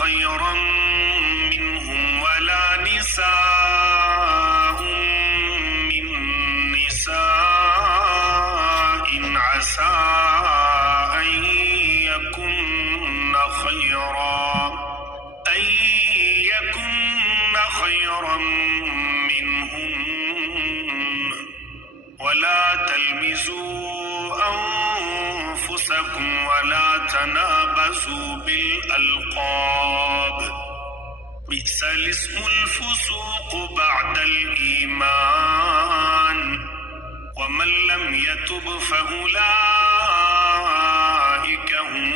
خيرا منهم ولا نساء من نساء عسى أن يكن خيرا منهم ولا تلمزوا أنفسكم ولا تنابزوا بالألقاب بئس الاسم الفسوق بعد الإيمان ومن لم يتب فأولئك هم